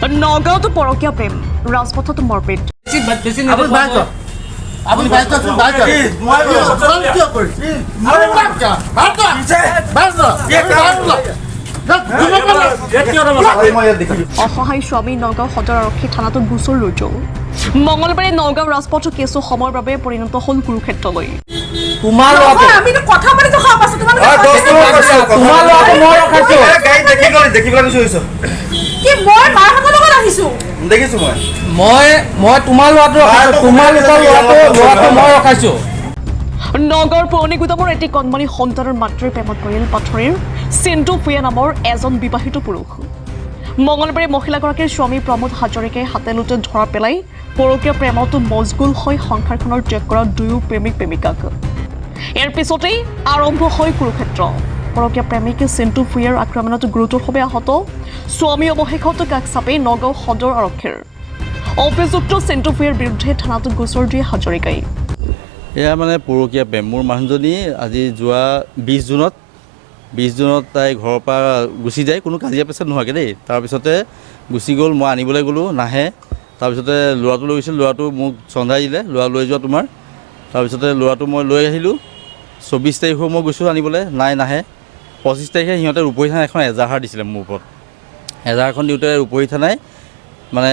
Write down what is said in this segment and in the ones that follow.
নগাঁৱতো পৰকীয়া প্ৰেম ৰাজপথত মৰপিট আপনি বাইক অসহায় স্বামী নগাঁও সদৰ আৰক্ষী থানাটোত গোচৰ ৰুজু মঙলবাৰে নগাঁও ৰাজপথ কেছু সময়ৰ বাবে পৰিণত হ'ল কুৰুক্ষেত্ৰলৈ নগাঁৱৰ পুৰণি গুদামৰ এটি কণমানি সন্তানৰ মাতৃৰ প্ৰেমত পৰিল পাথৰীৰ চিন্তু ভূঞা নামৰ এজন বিবাহিত পুৰুষ মঙলবাৰে মহিলাগৰাকীৰ স্বামী প্ৰমোদ হাজৰিকাই হাতে লোটে ধৰা পেলাই পৰকীয়া প্ৰেমত মজগুল হৈ সংসাৰখনৰ ত্যাগ কৰা দুয়ো প্ৰেমিক প্ৰেমিকাক ইয়াৰ পিছতেই আৰম্ভ হয় কুৰুক্ষেত্ৰ পৰকীয়া প্ৰেমিক চিন্তু ভূঞাৰ আক্ৰমণত গুৰুতৰভাৱে আহত স্বামী অৱশেষত কাষ চাপি নগাঁও সদৰ আৰক্ষীৰ অভিযুক্ত চিন্তু ভূঞাৰ বিৰুদ্ধে থানাটোত গোচৰ দিয়ে হাজৰিকাই এয়া মানে পৰকীয়া প্ৰেম মোৰ মানুহজনী আজি যোৱা 20 জুনত তাই ঘৰৰ পৰা গুচি যায় কোনো কাজিয়া পেচাল নোহোৱাকৈ দেই তাৰপিছতে গুচি গ'ল মই আনিবলৈ গ'লোঁ নাহে তাৰপিছতে ল'ৰাটো লৈ গৈছিল ল'ৰাটো মোক চন্দাই দিলে ল'ৰা লৈ যোৱা তোমাৰ তাৰপিছতে ল'ৰাটো মই লৈ আহিলোঁ 24 তাৰিখেও মই গৈছোঁ আনিবলৈ নাহে 25 তাৰিখে সিহঁতে ৰূপহী থানাত এখন এজাহাৰ দিছিলে মোৰ ওপৰত এজাহাৰখন দিওঁতে ৰূপহী থানাই মানে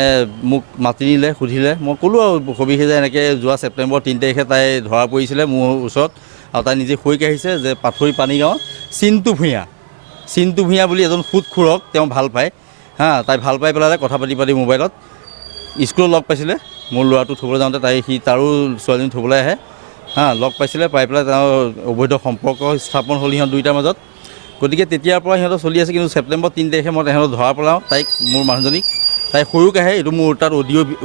মোক মাতি নিলে সুধিলে মই ক'লোঁ আৰু সবিশেষ যে এনেকৈ যোৱা ছেপ্টেম্বৰ 3 তাৰিখে তাই ধৰা পৰিছিলে মোৰ ওচৰত আৰু তাই নিজে কৈ আহিছে যে পাথৰী পানীগাঁও চিন্তু ভূঞা বুলি এজন সুদখোৰক তেওঁ ভাল পায় তাই ভাল পাই পেলাই কথা পাতি মোবাইলত স্কুলত লগ পাইছিলে মোৰ ল'ৰাটো থ'বলৈ যাওঁতে তাৰো ছোৱালীজনী থ'বলৈ আহে লগ পাইছিলে পাই পেলাই তেওঁ অবৈধ সম্পৰ্ক স্থাপন হ'ল সিহঁত দুয়োটাৰ মাজত গতিকে তেতিয়াৰ পৰা সিহঁতৰ চলি আছে কিন্তু ছেপ্টেম্বৰ 3 তাৰিখে মই তেহেঁতক ধৰা পেলাওঁ তাইক মোৰ মানুহজনীক তাই সৰুক আহে এইটো মোৰ তাত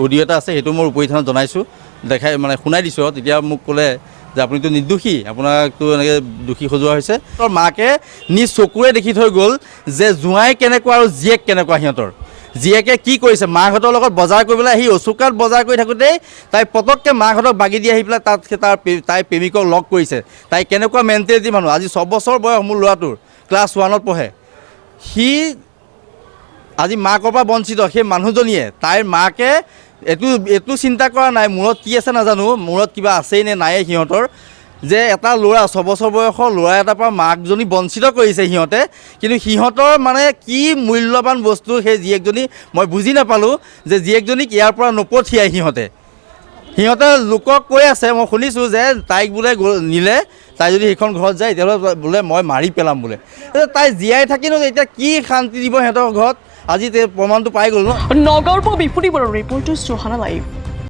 অডিঅ' এটা আছে সেইটো মই ৰূপহী থানাত জনাইছোঁ দেখাই মানে শুনাই দিছোঁ তেতিয়া মোক ক'লে যে আপুনিতো নিৰ্দোষী আপোনাকতো এনেকৈ দোষী সজোৱা হৈছে তোৰ মাকে নিজ চকুৰে দেখি থৈ গ'ল যে জোঁৱাই কেনেকুৱা আৰু জীয়েক কেনেকুৱা সিহঁতৰ জীয়েকে কি কৰিছে মাকহঁতৰ লগত বজাৰ কৰিবলৈ আহি অচুকাত বজাৰ কৰি থাকোঁতেই তাই পটককৈ মাকহঁতক বাগি দি আহি পেলাই তাই প্ৰেমিকক লগ কৰিছে তাই কেনেকুৱা মেণ্টেলিটি মানুহ আজি 6 বছৰ বয়স মোৰ ল'ৰাটোৰ ক্লাছ 1ত পঢ়ে সি আজি মাকৰ পৰা বঞ্চিত সেই মানুহজনীয়ে তাইৰ মাকে এইটো চিন্তা কৰা নাই মূৰত কি আছে নাজানো মূৰত কিবা আছেই নে নায়েই সিহঁতৰ যে এটা ল'ৰা 6 বছৰ বয়সৰ ল'ৰা এটাৰ পৰা মাকজনী বঞ্চিত কৰিছে সিহঁতে কিন্তু সিহঁতৰ মানে কি মূল্যৱান বস্তু সেই জীয়েকজনী মই বুজি নাপালোঁ যে জীয়েকজনীক ইয়াৰ পৰা নপঠিয়াই সিহঁতে লোকক কৈ আছে মই শুনিছোঁ যে তাইক বোলে নিলে তাই যদি সেইখন ঘৰত যায় তেতিয়াহ'লে বোলে মই মাৰি পেলাম বোলে তাই জীয়াই থাকিনো এতিয়া কি শান্তি দিব সিহঁতৰ ঘৰত আজি প্ৰমাণটো পাই গ'ল ন নগাঁৱৰ পৰা বিপুতি বৰৰ ৰিপৰ্টাৰ চৌহানা লাইভ